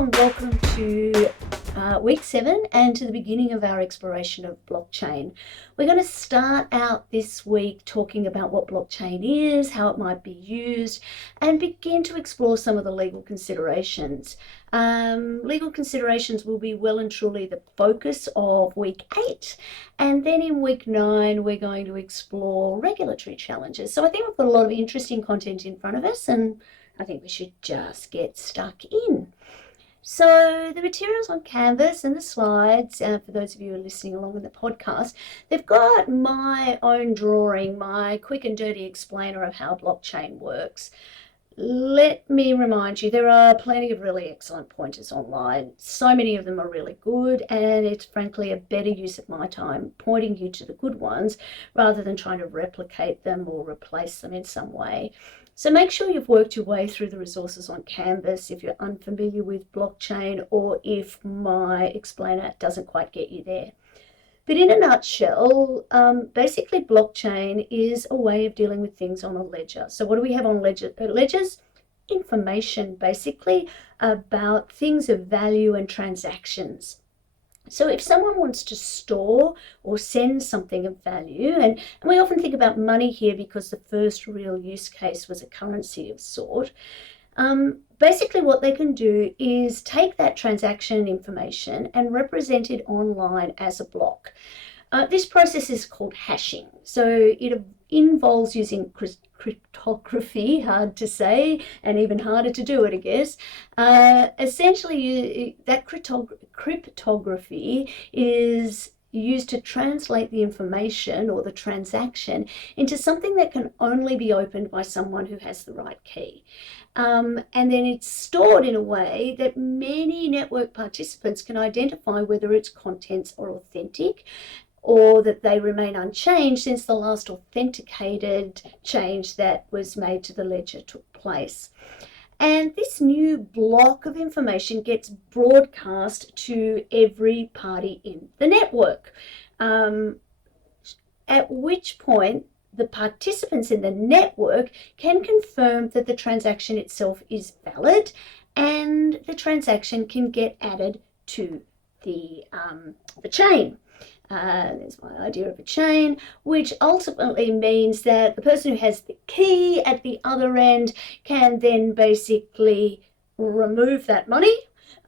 and welcome to week 7 and to the beginning of our exploration of blockchain. We're going to start out this week talking about what blockchain is, how it might be used, and begin to explore some of the legal considerations. Legal considerations will be well and truly the focus of week 8, and then in week 9 we're going to explore regulatory challenges. So I think we've got a lot of interesting content in front of us, and I think we should just get stuck in. So the materials on Canvas and the slides, for those of you who are listening along in the podcast, they've got my own drawing, my quick and dirty explainer of how blockchain works. Let me remind you, there are plenty of really excellent pointers online. So many of them are really good, and it's frankly a better use of my time pointing you to the good ones rather than trying to replicate them or replace them in some way. So make sure you've worked your way through the resources on Canvas if you're unfamiliar with blockchain or if my explainer doesn't quite get you there. But in a nutshell, basically blockchain is a way of dealing with things on a ledger. So what do we have on ledgers? Information, basically, about things of value and transactions. So if someone wants to store or send something of value, and we often think about money here because the first real use case was a currency of sort, basically what they can do is take that transaction information and represent it online as a block. This process is called hashing. So it involves using cryptography, hard to say, and even harder to do it, I guess. Essentially, that cryptography is used to translate the information or the transaction into something that can only be opened by someone who has the right key. And then it's stored in a way that many network participants can identify whether its contents are authentic or that they remain unchanged since the last authenticated change that was made to the ledger took place. And this new block of information gets broadcast to every party in the network, at which point the participants in the network can confirm that the transaction itself is valid and the transaction can get added to the chain. There's my idea of a chain, which ultimately means that the person who has the key at the other end can then basically remove that money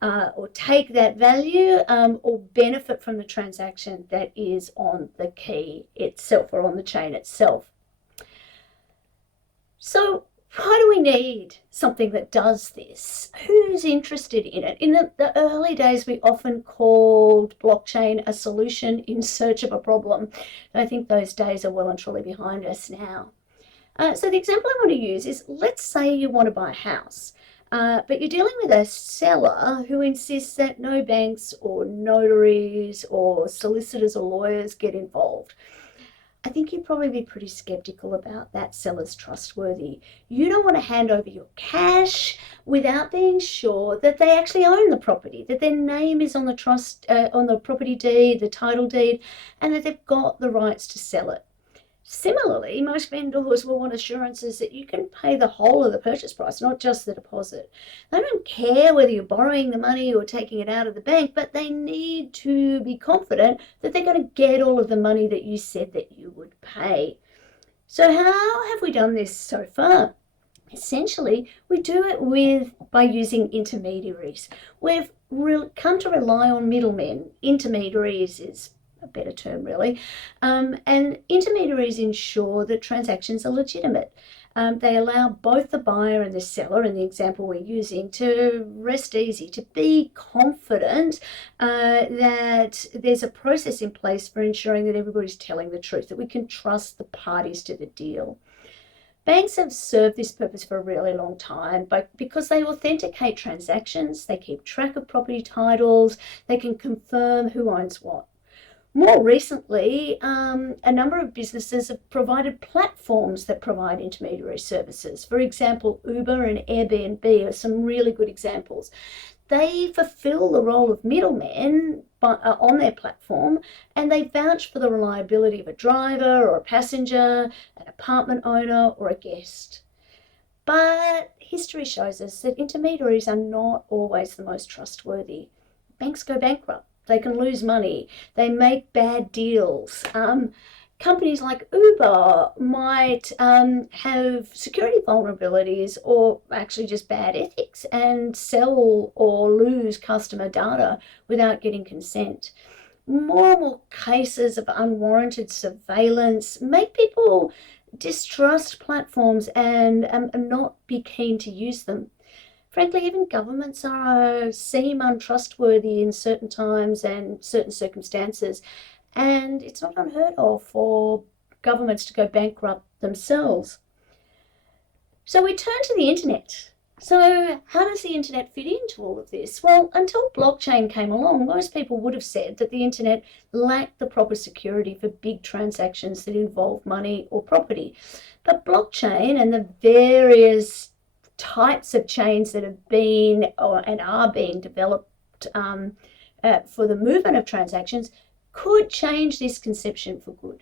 or take that value or benefit from the transaction that is on the key itself or on the chain itself. So why do we need something that does this? Who's interested in it? In the early days, we often called blockchain a solution in search of a problem. And I think those days are well and truly behind us now. So the example I want to use is, let's say you want to buy a house, but you're dealing with a seller who insists that no banks or notaries or solicitors or lawyers get involved. I think you'd probably be pretty skeptical about that seller's trustworthy. You don't want to hand over your cash without being sure that they actually own the property, that their name is on the property deed, the title deed, and that they've got the rights to sell it. Similarly, most vendors will want assurances that you can pay the whole of the purchase price, not just the deposit. They don't care whether you're borrowing the money or taking it out of the bank, but they need to be confident that they're going to get all of the money that you said that you would pay. So how have we done this so far? Essentially, we do it by using intermediaries. We've come to rely on middlemen. Intermediaries is a better term really, and intermediaries ensure that transactions are legitimate. They allow both the buyer and the seller, in the example we're using, to rest easy, to be confident that there's a process in place for ensuring that everybody's telling the truth, that we can trust the parties to the deal. Banks have served this purpose for a really long time because they authenticate transactions, they keep track of property titles, they can confirm who owns what. More recently, a number of businesses have provided platforms that provide intermediary services. For example, Uber and Airbnb are some really good examples. They fulfill the role of middlemen on their platform, and they vouch for the reliability of a driver or a passenger, an apartment owner or a guest. But history shows us that intermediaries are not always the most trustworthy. Banks go bankrupt. They can lose money. They make bad deals. Companies like Uber might have security vulnerabilities or actually just bad ethics and sell or lose customer data without getting consent. More and more cases of unwarranted surveillance make people distrust platforms and not be keen to use them. Frankly, even governments seem untrustworthy in certain times and certain circumstances, and it's not unheard of for governments to go bankrupt themselves. So we turn to the internet. So how does the internet fit into all of this? Well, until blockchain came along, most people would have said that the internet lacked the proper security for big transactions that involve money or property. But blockchain and the various types of chains that have been and are being developed for the movement of transactions could change this conception for good.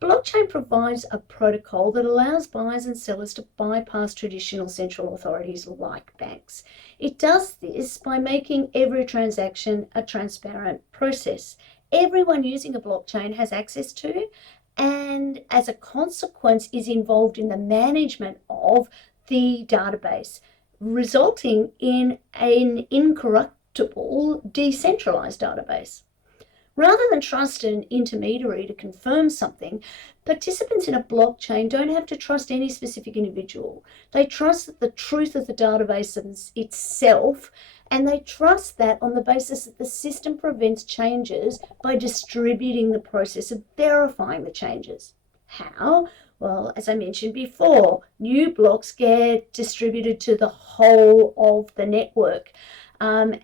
Blockchain provides a protocol that allows buyers and sellers to bypass traditional central authorities like banks. It does this by making every transaction a transparent process. Everyone using a blockchain has access to, and as a consequence is involved in the management of the database, resulting in an incorruptible, decentralized database. Rather than trust an intermediary to confirm something, participants in a blockchain don't have to trust any specific individual. They trust the truth of the database itself, and they trust that on the basis that the system prevents changes by distributing the process of verifying the changes. How? Well, as I mentioned before, new blocks get distributed to the whole of the network.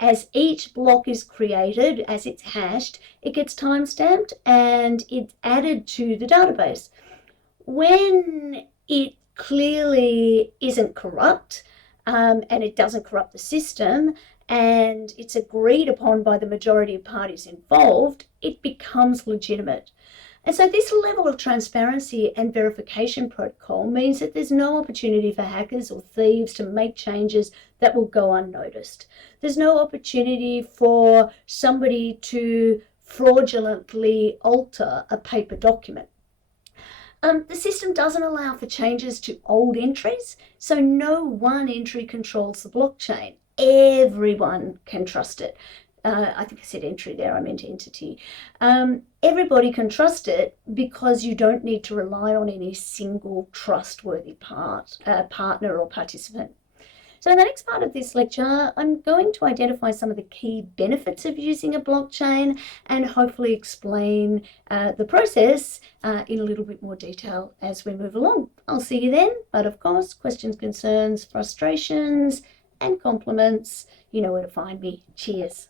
As each block is created, as it's hashed, it gets timestamped and it's added to the database. When it clearly isn't corrupt and it doesn't corrupt the system and it's agreed upon by the majority of parties involved, it becomes legitimate. And so this level of transparency and verification protocol means that there's no opportunity for hackers or thieves to make changes that will go unnoticed. There's no opportunity for somebody to fraudulently alter a paper document. The system doesn't allow for changes to old entries, so no one entry controls the blockchain. Everyone can trust it. I think I said entry there, I meant entity. Everybody can trust it because you don't need to rely on any single trustworthy partner or participant. So in the next part of this lecture, I'm going to identify some of the key benefits of using a blockchain and hopefully explain the process in a little bit more detail as we move along. I'll see you then, but of course, questions, concerns, frustrations, and compliments, you know where to find me. Cheers.